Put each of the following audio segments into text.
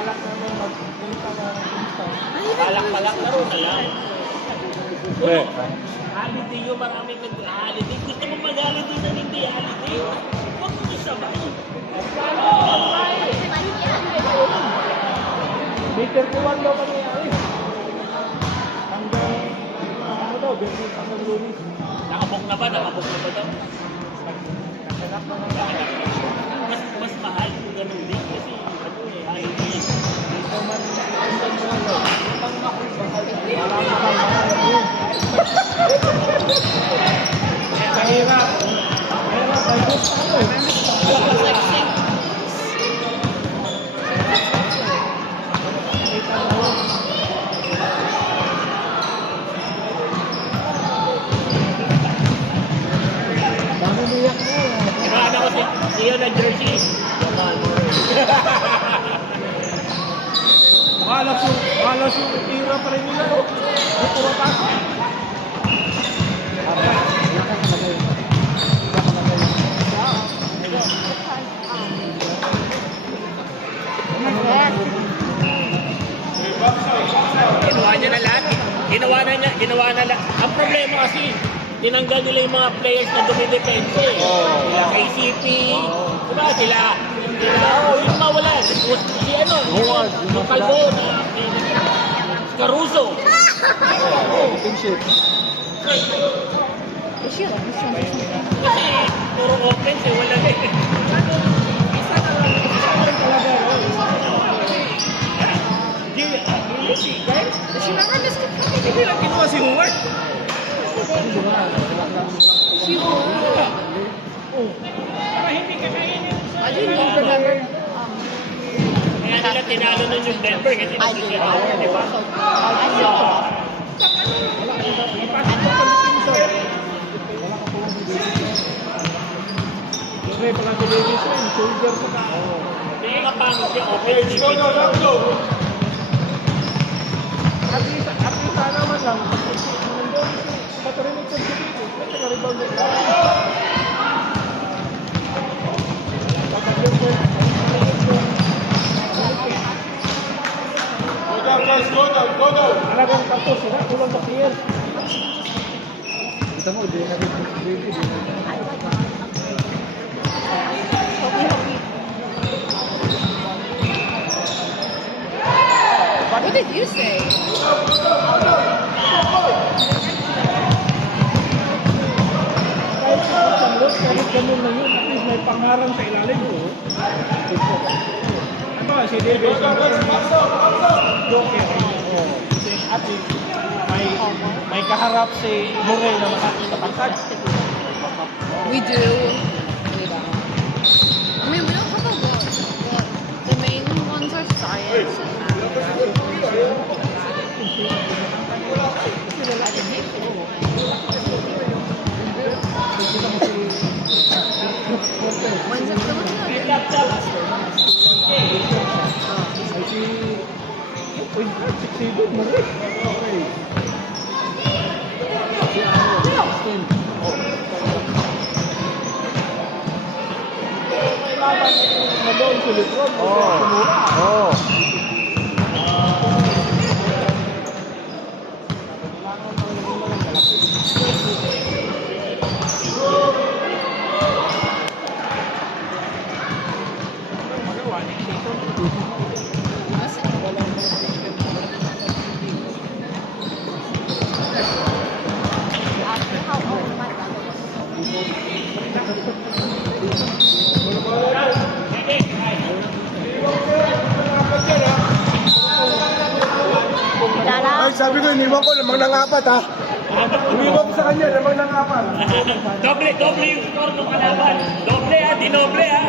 balak namin magpunta na Kingston. Balak-balak na rin na lang. Eh, Holiday yung maraming nag-holiday. Gusto mo mag-holiday na hindi holiday? Huwag mo isabay. Bitter ko lang daw mangyayari. Hanggang, ano daw, Berlin hanggang Lunis. Nakabok na ba? Nakabok na ba daw? Naghanap na ng Mas mahal kung ganun din. Kasi ano eh, holiday. dito man hanggang mo ano. Utang ako, wala mahal yun. Mahirap. Mahirap, ay gusto ko eh. Dami niyak na eh. Inaano ko si Ian ng jersey. Yaman. Malas yung tira pa rin nila. Hindi pumapasok. Ginawa niya na lahat. Ginawa na lahat. Ang problema kasi, tinanggal nila yung mga players na dumidepense. Sila KCP, diba? Sila, yung mga wala. Si ano, yung Calvo, Caruso. Kasi, puro offense eh, wala eh. Hindi lang kinuha si Howard. Para hindi kakainin. Kaya nila tinalo nun yung Denver kasi si Howard, di ba? Siyempre, pala si Davis yun, soldier pa ka. Hindi nga pangit yung offense. At least sana man lang, nandun si Catherine sa Davis, kasi na-rebound na ito. Kapag yung go down. Talagang tapos sila, kulang sa clear. Kita mo, di na rin. What did you say? Kahit ganun lang yun, at least may pangarang sa ilalim. Ano si Davis? Joker. At may kaharap si Murray na matangkad. We do. I mean, we don't have a lot, but the main ones are science and When's it Ay, sabi ko, iniwan ko, lamang nangapat ha. Iniwan ko sa kanya, lamang nangapat. Doble yung score ng kalaban. Doble ha, dinoble ha.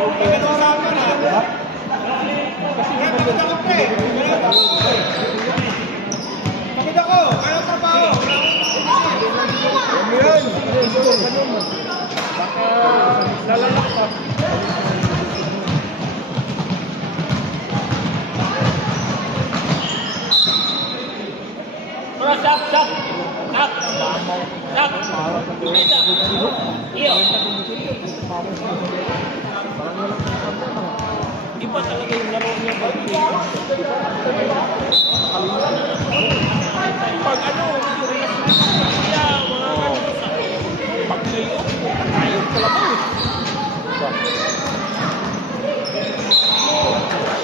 Kapit ako, kaya trabaho. Yan, baka lalala ka. Stop. Iyo. Iba talaga yung laro niya. Pag ano, medyo relax na siya, mga ganun. Pag playoff, tayo sa labas.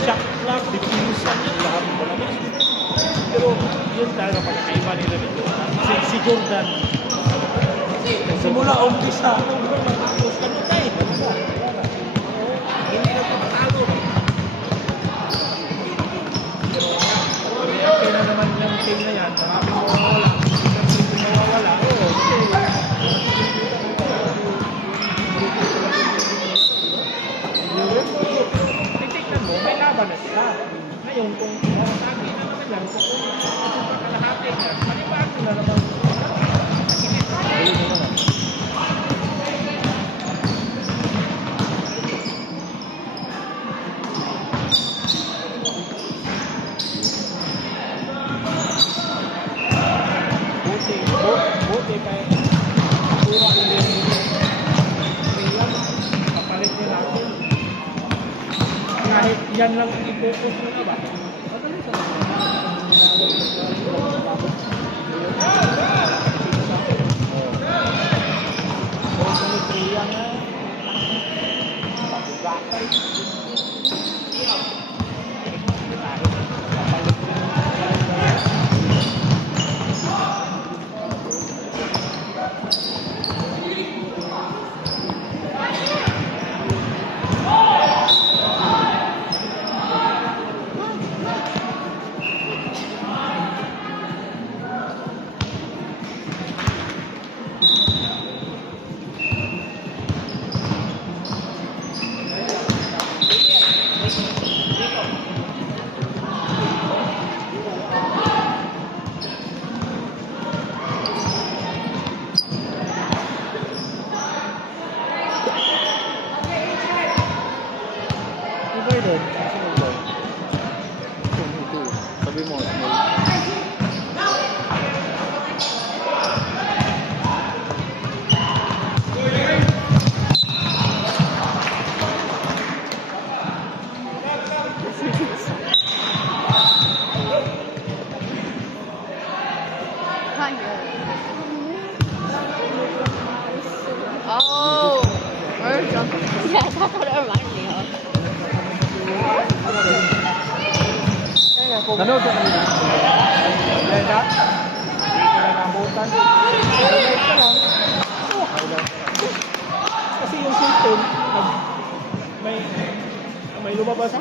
Shot clock, diffusion, yung lahat ng labas. Pero yun talaga pagkaiba nila nito. Si Jordan, simula umpisa, matapos ka nito eh. Hindi na pagkatago. Okay na naman yung team na yan. Maraming mawawala. Isang team mawawala. Titignan mo, may laban na sila. Ngayon, kung sabi na naman yan, kung kalahati yan, panibago na naman. Buti kaya pura ko yung kailan kapalit niya natin kahit yan lang ang i-focus mo na ba madali sa sabi mo, Oh, we're jumping. Yeah, that's what it reminds me of. Nanood ka kanina? Lena? Hindi ko na nabutan. Highlight ka lang. Highlight. kasi yung cellphone may lumabas na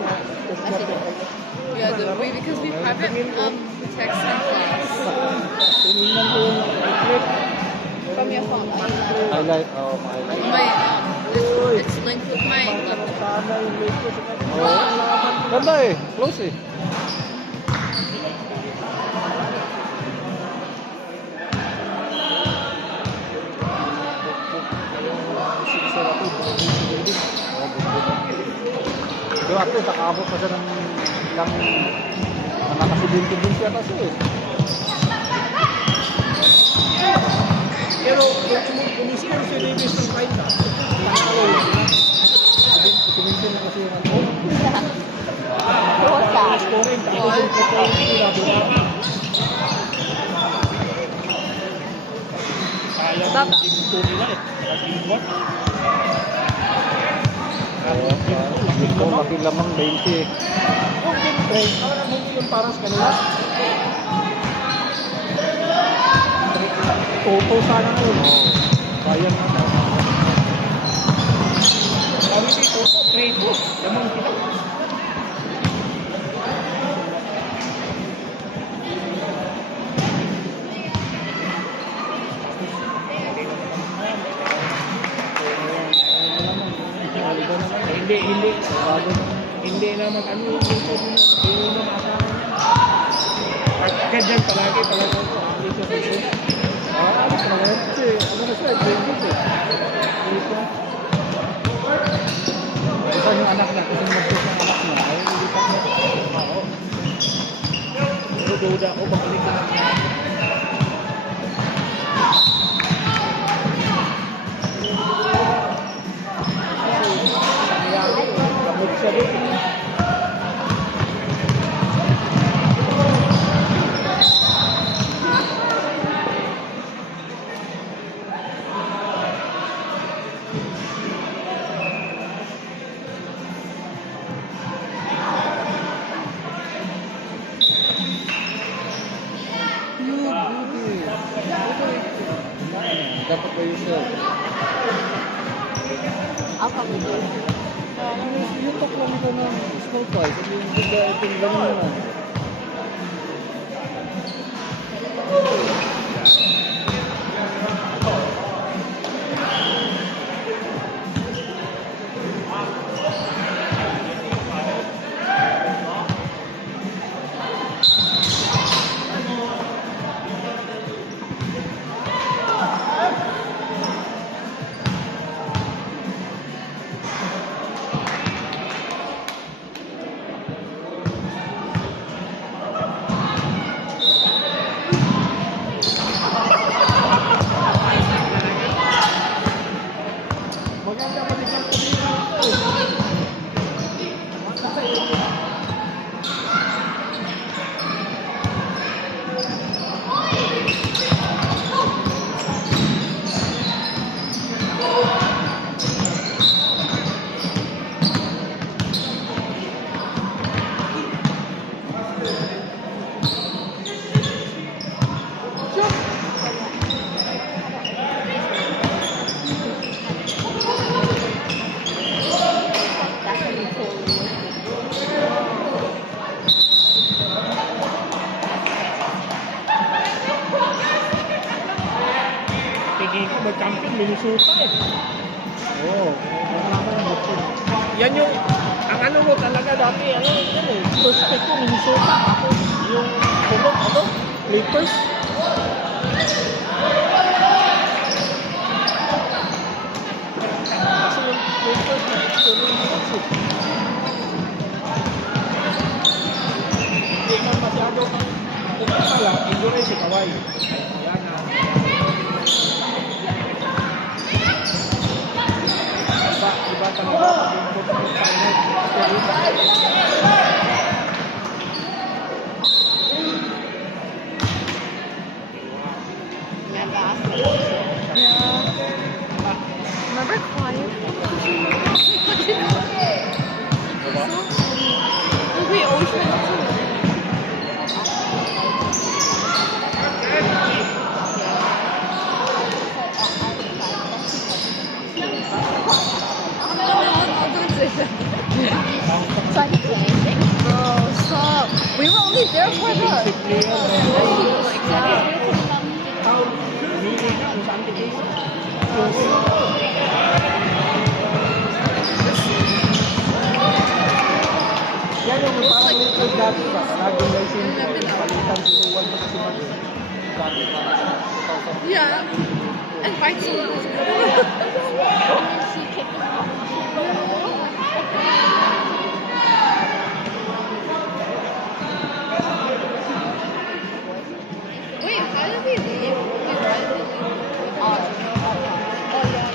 Yeah, because we private text and class tinignan ko yung clip from your phone. Highlight? Oo, highlight. My it's linked with my laptop. sana yung late ko sa Ganda eh. Close eh. Pero ako, nakaabot pa siya ng ilang nakakasibinti din siya kasi eh. pero umisipin si Davis ng fight na Sibinti na kasi yung ano. scoring tapos yung performance nila sayang yung game 2 nila eh game 1 Ito, laki lamang 20 eh. kung game 3 parang hindi yung parang sa kanila toto sana yun Sayang na. kami si toto 3-2 lamang kita hindi naman ano yung asahan niya ganyan palagi dito sa susunod Alis na ngayon kasi ano na siya, 20 eh. Isa yung anak na, kasi mag-shoot ng anak na, ay lipat na. Oo. pero duda ko bakalik ko lang Gamot siya dito. Dapat kayo sir. Apa gitu? Yung taklang ito ng small price, yung bigla itong ganun naman. Maganda balikan ko dito. Tingin ko mag-champion, Minnesota eh. Oo. Yan yung, ang ano mo talaga dati, ano, yan eh, prospect ko, Minnesota. Ako, yung, sunod, ano, Lakers. Kasi yung Lakers, tuloy yung Lakers. Hindi man masyado, kung pala, injury si Kawhi. Yan na. Iba talaga yung football finals. Remember us? Yeah. Remember Clive? Movie Ocean too. Bro, stop. We were only there for the Foul, hindi na kung saan tingin. Yan yung parang Lakers dati ba? Laging may simple. Palitan si Luwan sa kasi mag dati pa. Yeah. And fight someone. Wait, how did we leave? Wait, why did we leave? Oh, yeah.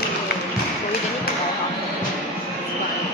So we didn't even go home. It's fine.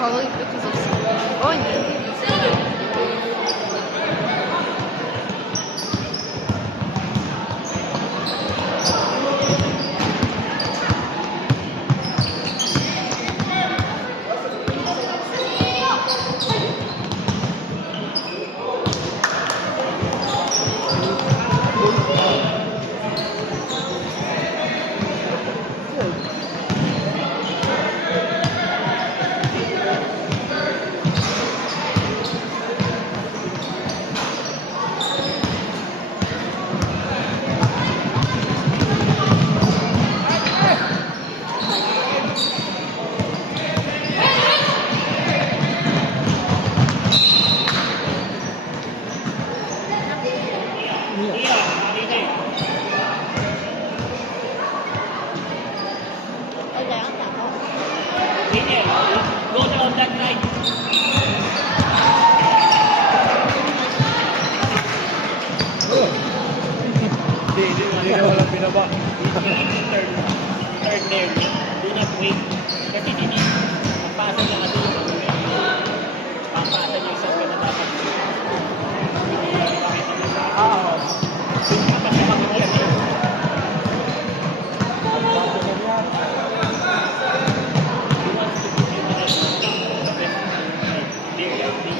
Probably because of something. Oh, yeah. ba? Third there. Do not wait. Kasi papasa niya kasi papasa niya isang ka na dapat. Ah, Tapos yung mag-iwan niya. bakit ganyan? He wants to give you the best. There.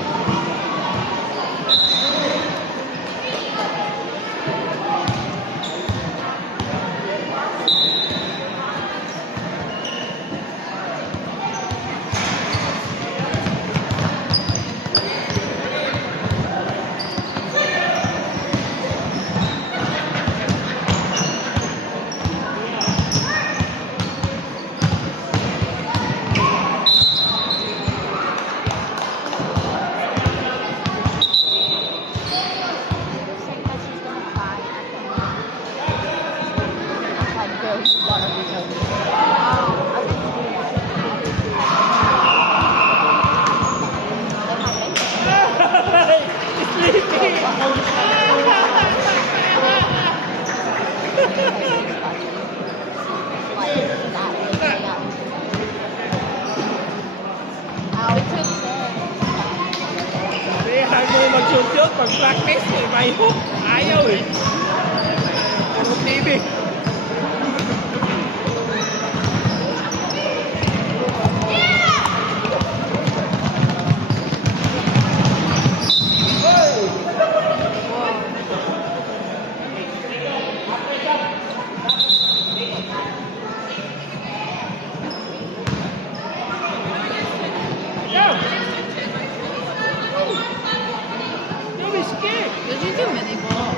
Kaya mo mag-shoot pag practice, may hook. Ayaw eh. Puro TV. Did you do mini ball?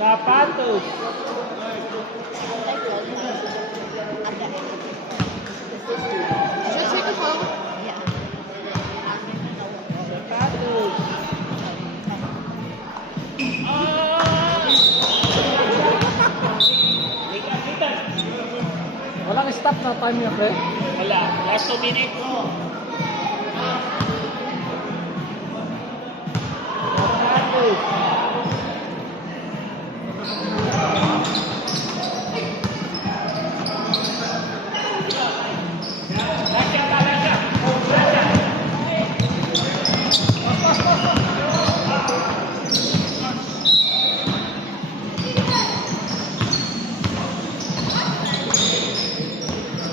Sapatos. Just take a photo. Sapatos. Walang stop na time niya, pre. Wala. Last 2 minutes. Sapatos.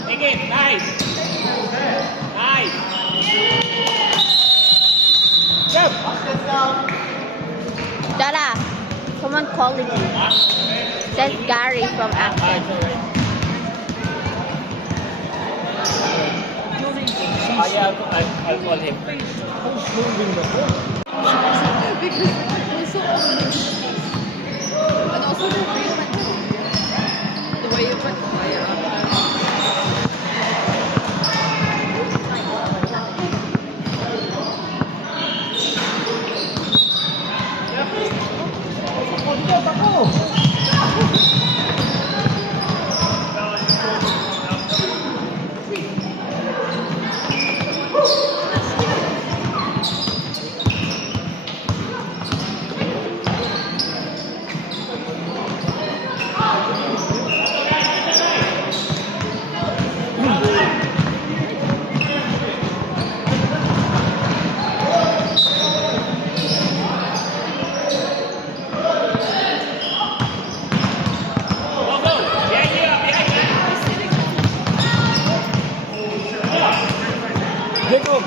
Again, nice. Nice. Yep. Dada, someone calling you. Says Gary from Accent. During I'll call him. Who's moving the ball? Because also and also the way you put fire. Pagkat ako! Go, go! Behind you, behind you. Jacob!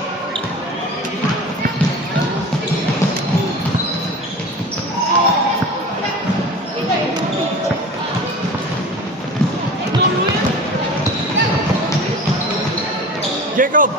Jacob!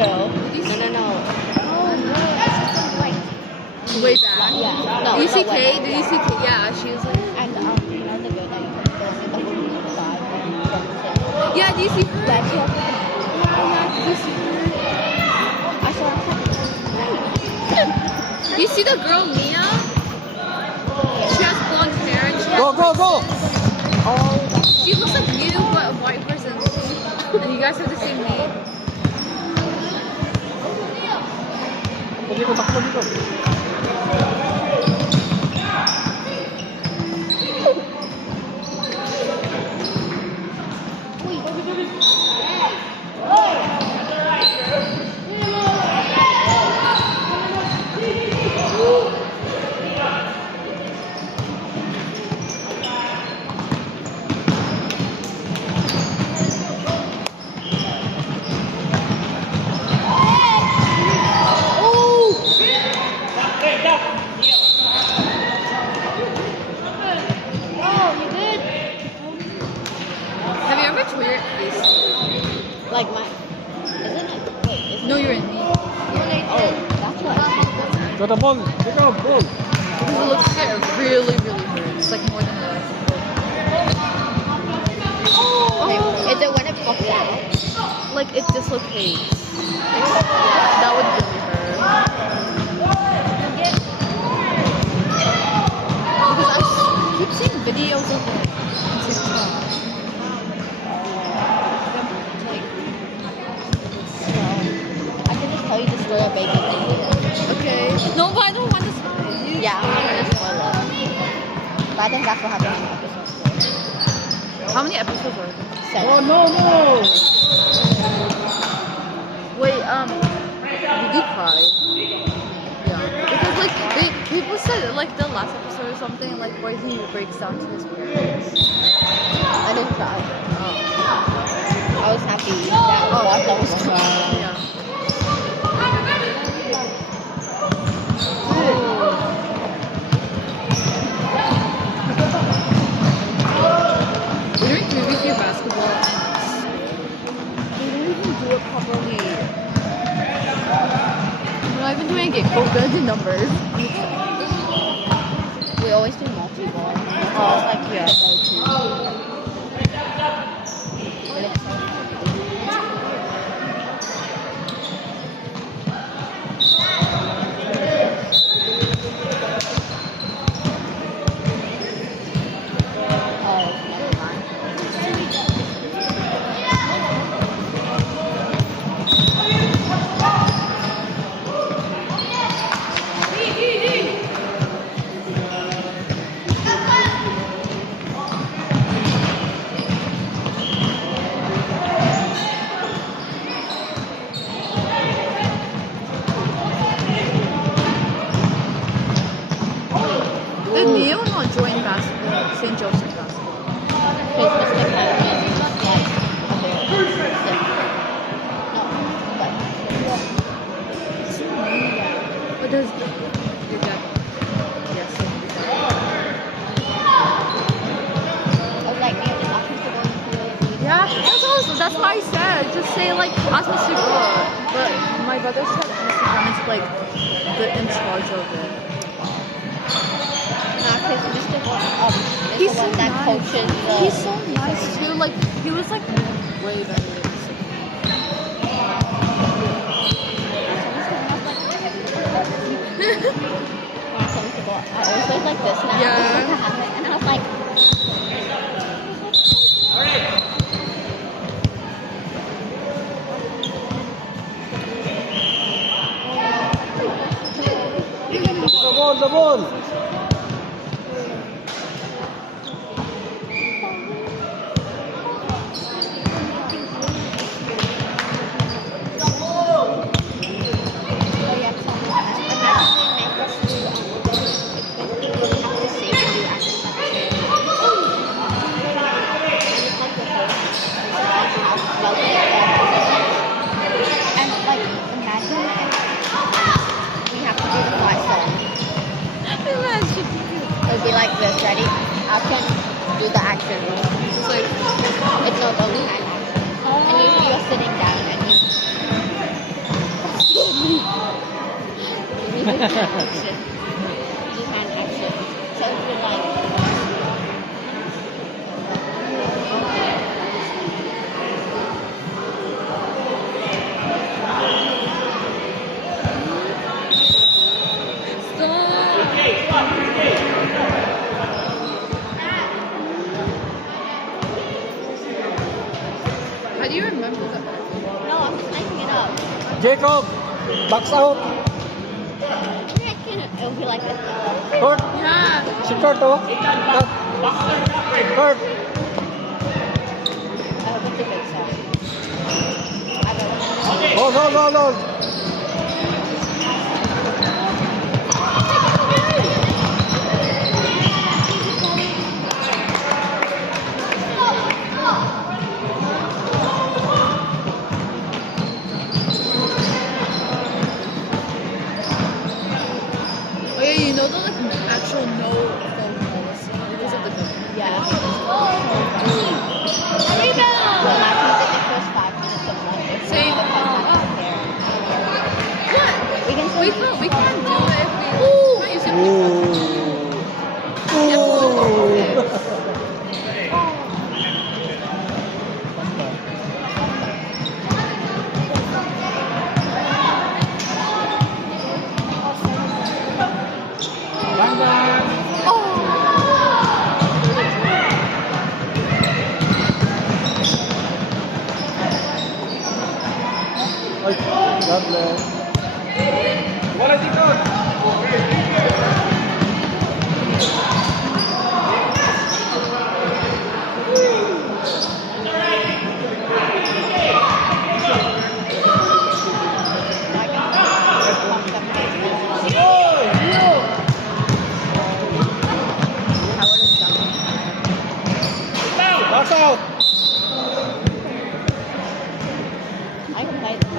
show. No. Oh, no. Way back. Yeah. No. Do you see no, Kay? wait. Do you see Kay? Yeah, she was like. And you know the girl that you told me the whole week five and Yeah, do you see her? yeah, she has Do you see her? I saw her. You see the girl Mia? She has blonde hair and she has. Go, go, go! Oh, She looks like you, but a white person. And you guys have the same name. Takbo dito. Have you ever tweeted your face? like mine. Isn't it? Wait, is No, you're in me. Oh, that's what. Go the ball. Pick up, ball. Because it looks like it really, really hurts. Like more than the rest of them. Okay, is it when it pops out? Like it dislocates. Yeah, that would really hurt. Because I keep seeing videos of it on TikTok. I can just tell you the story of baby Lindy. Okay. No, but I don't want to spoil it. Yeah, I'm not gonna spoil it. But I think that's what happened in episode 4. How many episodes are there? 7. Oh, no, no! Wait, did you cry? Yeah. Because like people said like the last episode or something like where he breaks down to his parents. I didn't cry. Oh. I was happy that watch I was crying. Yeah. We're doing 3v3 basketball. We didn't even do it properly. We're not even doing it. Oh, good in numbers. We always do multi-ball. It's always like the go-to. Oh, never mind. Did Neo not join basketball? St. Joseph basketball. Because Mr. Kevin is like a bit different. No, but But does your dad? Yes. I was like, man, just ask him to go in the field. Yeah, that's what I said. Just say like ask Mr. Gore. But my brother said Mr. Clement's like in charge of it. Nah, because Mr. is He's the so one that nice. coaches the... He's so nice too. Like he was like way better. When I told him to go, I always went like this now. Yeah. Just like to have it. And I was like... The ball! Oh yeah, so imagine they make us do we have to save and do action capture. And it's like the whole and like imagine we have to do the fight song. Imagine. It would be like this, ready? Action, do the action. It's like It's no go behind action. And usually you're sitting down and you action. Japan action. So it's been like. How do you remember that? No, I'm just making it up. Jacob, box out. I reckon it'll be like a. Kurt, Yeah. si Kurt oh. Kurt. What's a good song? I don't know. Hold. Oh yeah, you know the like actual no phone policy because of the government. Yeah. Well, my kids in the first 5 minutes of lunch. Same. What? We can still We can't do it if we not using Ay, God bless. Wala si Kurt. Box out. I can play this.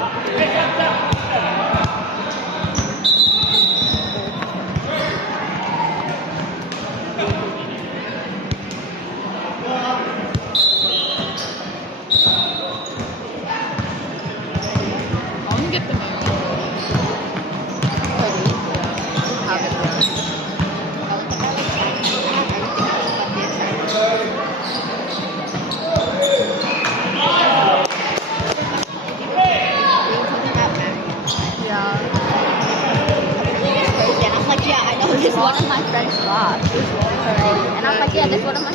I'm gonna get the manual. Have it there. Yeah. And I'm like, yeah, I know this one of my friends lost. And I'm like, yeah, this one of my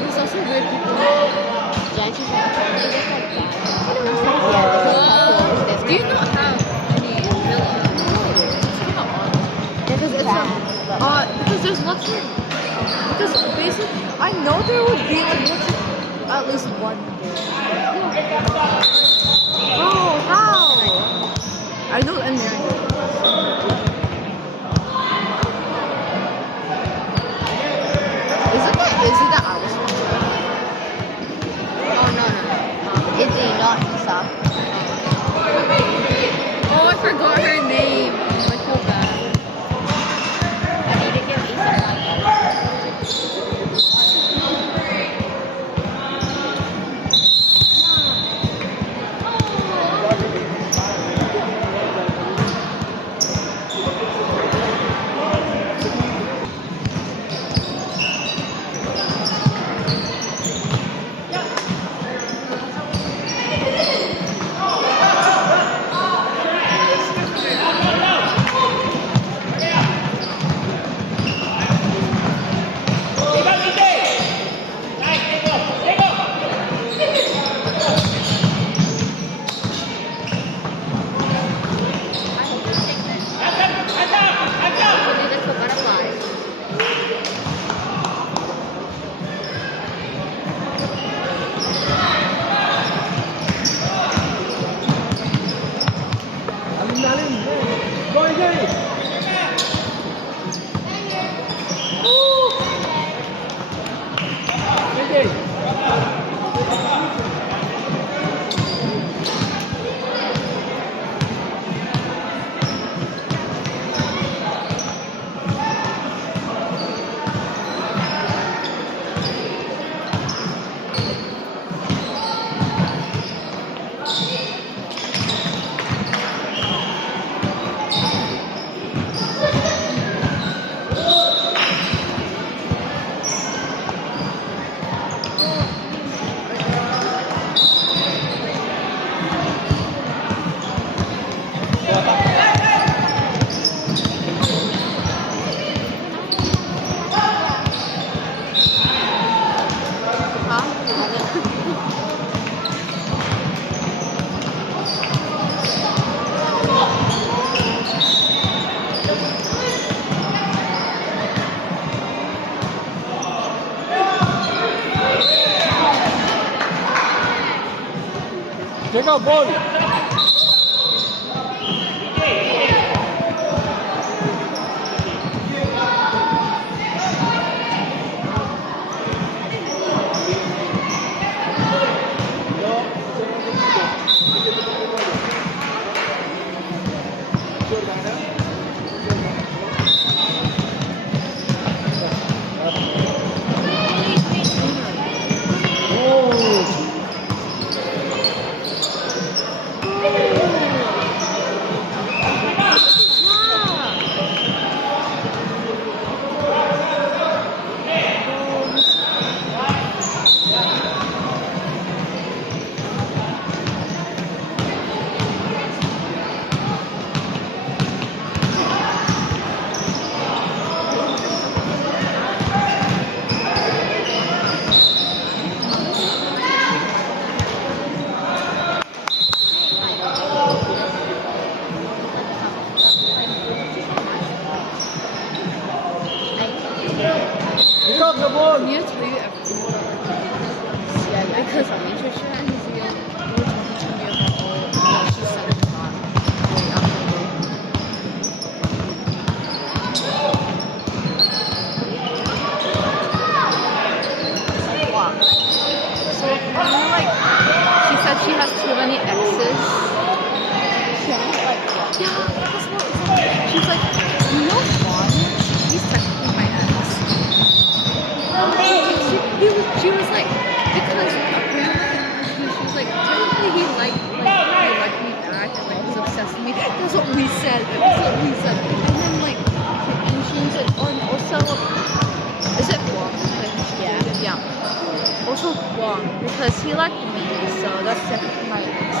There's also weird people. Yeah, she's like, they look like that. And I'm like, yeah, this Do you not have any villa? It's not on. This is bad. Because there's lots of. Because basically, I know there would be like at least one villa. Oh, how? I know, and there. Is it that I was watching? Oh no. Izzy, not Isa. Oh, I forgot her name. I feel bad. I need to give Isa Check out, ball. Pick up the ball. I'm here to tell you everything. Yeah, because Trisha and Zia were talking to me about what she said in the car. Wait, I'm Wow. So, you know, like, she said she has too many exes. Yeah, like, yeah, that's what it's like. She's like, you know, Juan, he's technically my ex. She was like, because apparently she was like, technically he liked me back and like was obsessed with me. That's what we said. That's what we said. And then like, and she was like, oh, and also, is it Guam? Yeah. Also Guam because he liked me, so that's technically my ex.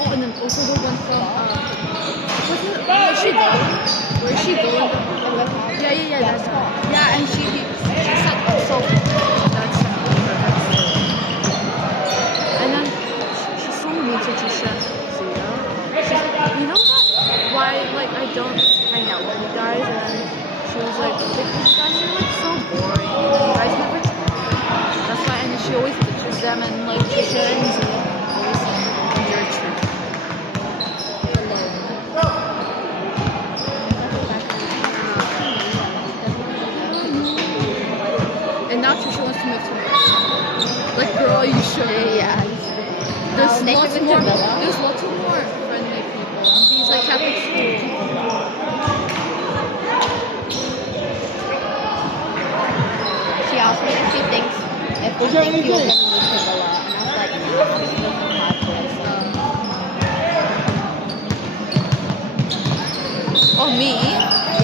Oh, and then also the one from where is she going? Where is she going? Yeah. That's yeah, and she said also that's and then she's so mean to Trisha. She's like, you know what? Why like I don't hang out with you guys? And then she was like, because you guys are like so boring. You guys never talk. That's why, and then she always pictures them and like Trisha and Zia always saying you're true. And now Trisha wants to move to me. Like, girl, are you sure? Yeah. There's They lots live in more. Jamila. There's lots of more friendly people. These like Catholic school people. She asked me if she thinks if we think he was gonna move to Villa, and I was like, no, he's moving from my place. Oh, me?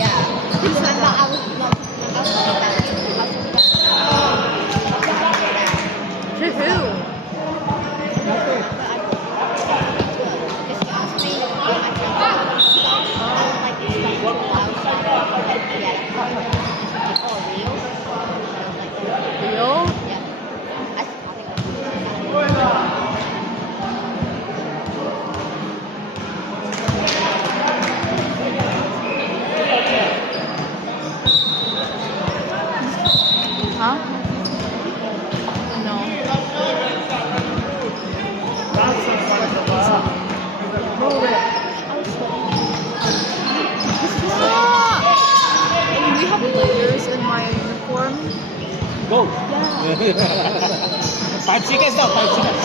Yeah. Remember, I was like that. To who? Real? Huh? No. Ah! We have layers in my uniform. Go. 5 seconds now, 5 seconds.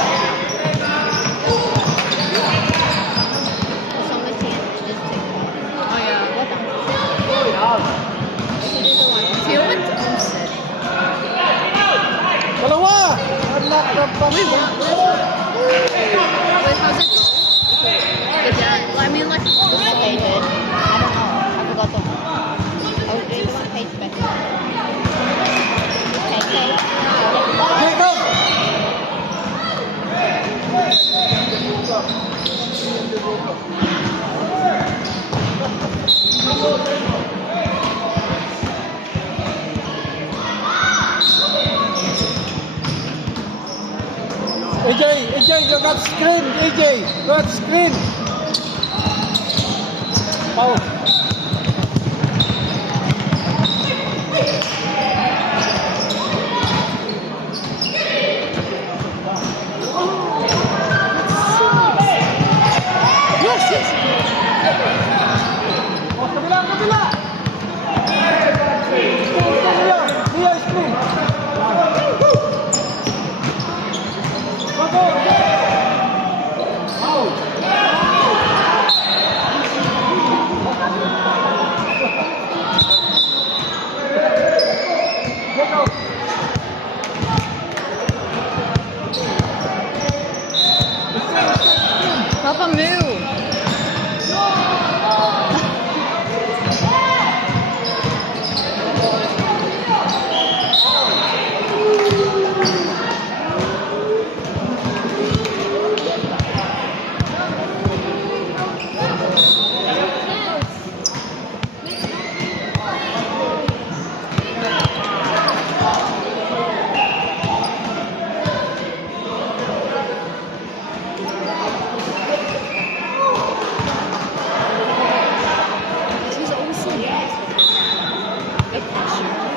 Oh yeah. Feel what Tom said. Dalawa! Anak na Wait, how's it go? Yeah, I mean, like, I don't know. I forgot the one. I was doing the one page better. Okay. Pick up! AJ, look at screen. AJ. Go at screen. Foul. Yes, yes. Oh, kabila, kabila. Lia, screen. Go, go. Foul. Get out. Papa, move. She's always so nice. Like pressure.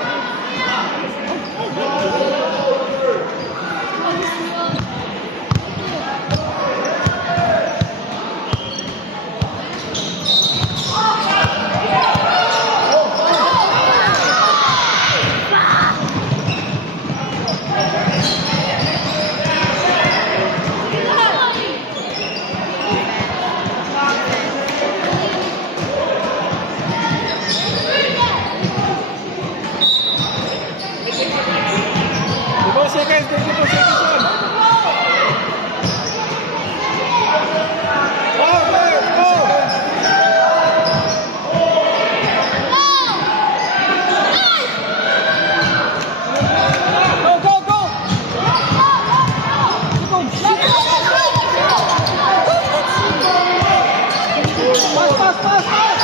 Seconds, 24 seconds on. Go, go, go! Pass, pass, pass, pass!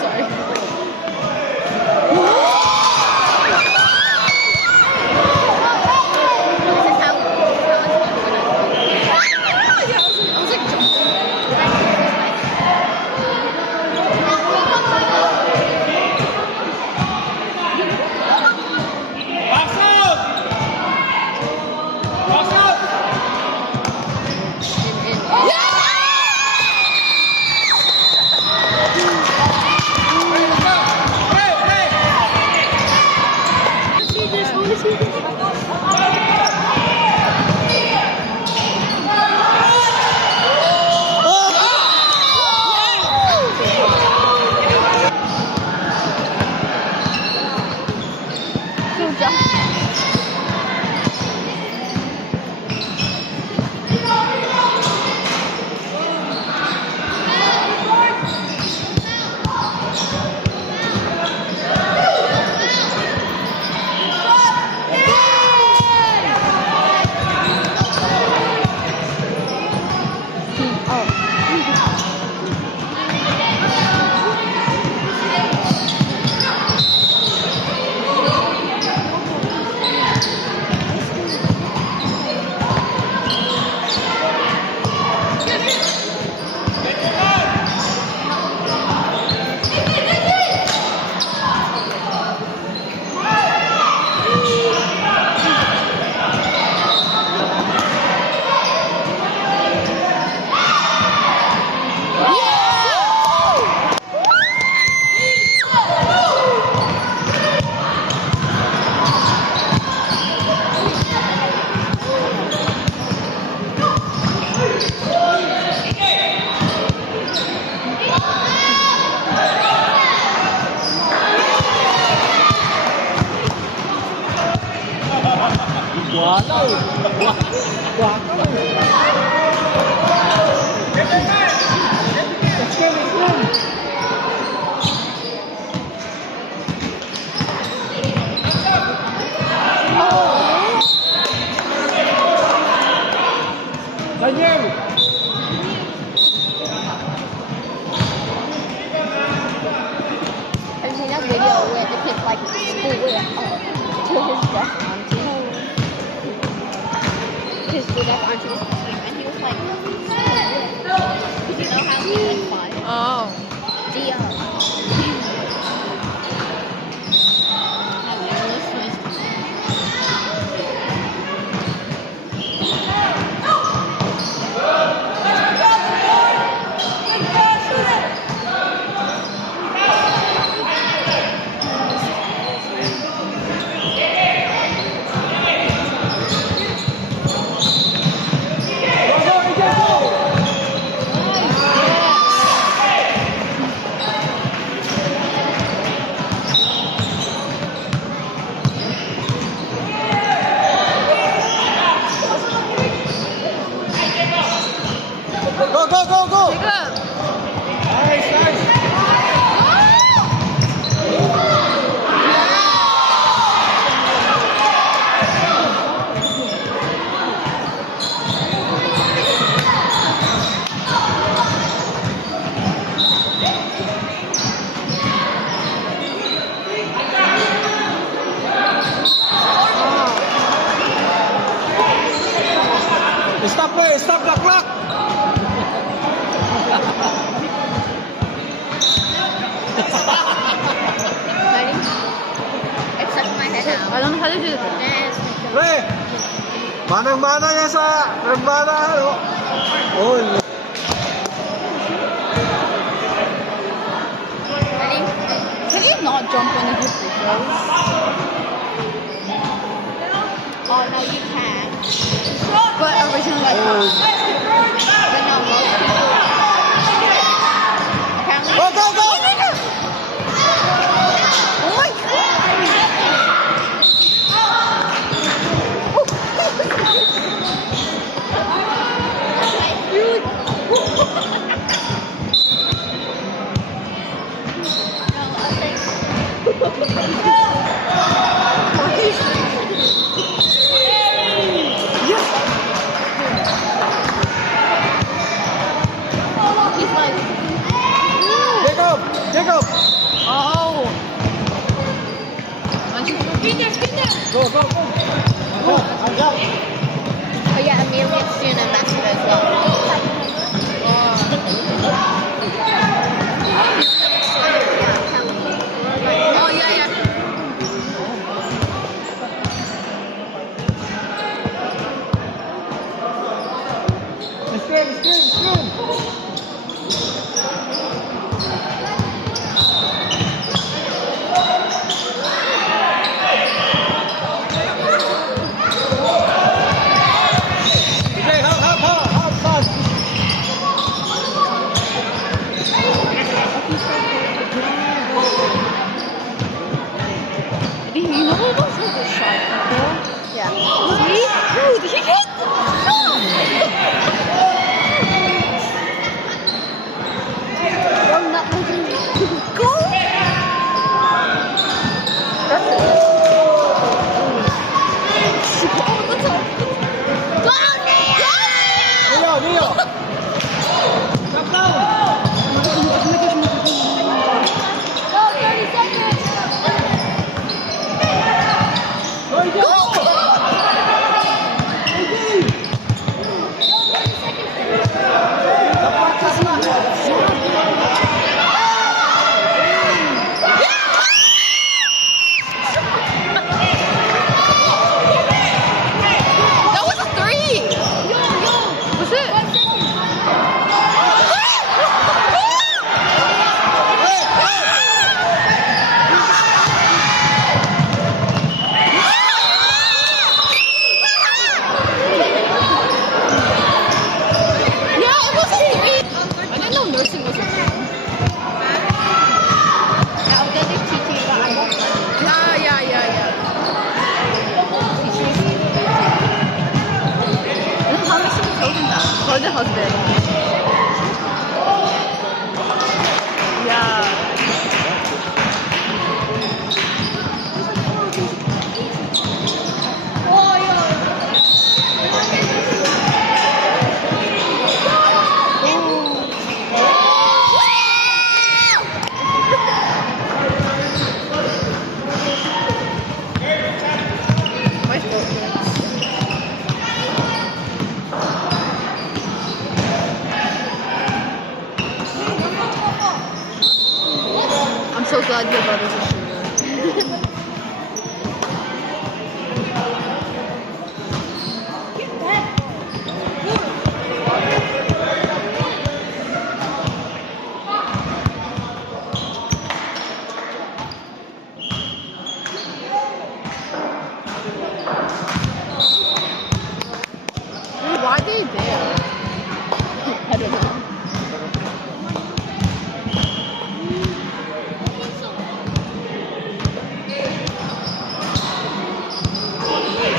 Sorry. This is how Yeah, I was like jumping. Pass out! Pass out! Hey, hey! see this. I want to see this. Good job. Wala eh. Wala eh. Let's go, let's go. it to his deaf auntie. His deaf auntie was asking, and he was like, because you know how he like fought it? Oh. Dio. That really switched. Go, go, go, go! Pick up. Nice, nice! Stop play! Stop the clock! Ready? It's stuck in my head now. I don't know how to do this. Yes. Pre! Manang-mana niya sa... Manang-mana, ano? Oh, Ready? Can you not jump when you do free throws? Oh, no, you can. But originally I oh. can't. But no, most people. Apparently. Go, go, go! Oh my god! He's like, Jacob! Jacob! Oh! Spin there, spin there! Go, go, go! Oh, hands up! oh yeah, Amelia's student ambassador as well. Oh yeah, yeah. Spin, spin, spin! so glad your brother's a shooter. Wait, why are they there? I don't know.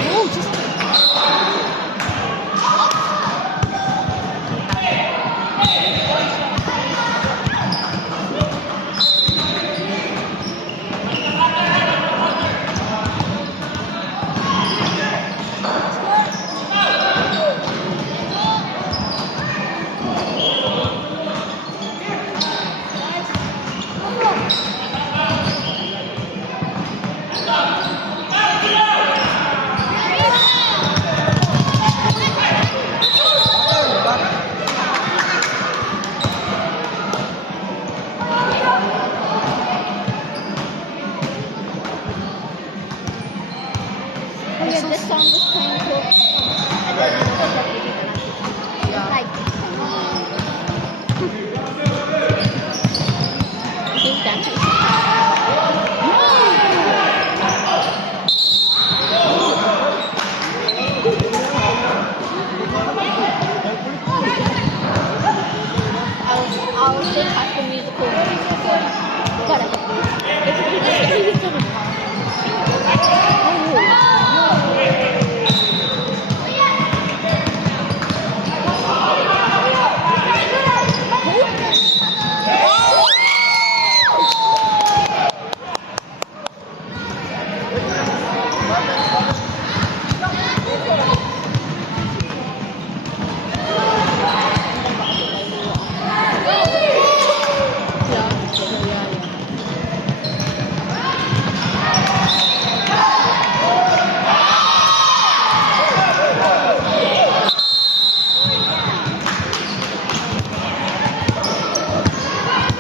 Oh, just Oh yeah, this song was playing cool. I don't know what the music yeah. like. He's dancing. I was saying High School Musical.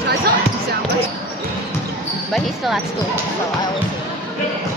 Try something sandwich. But he's still at school, so I always.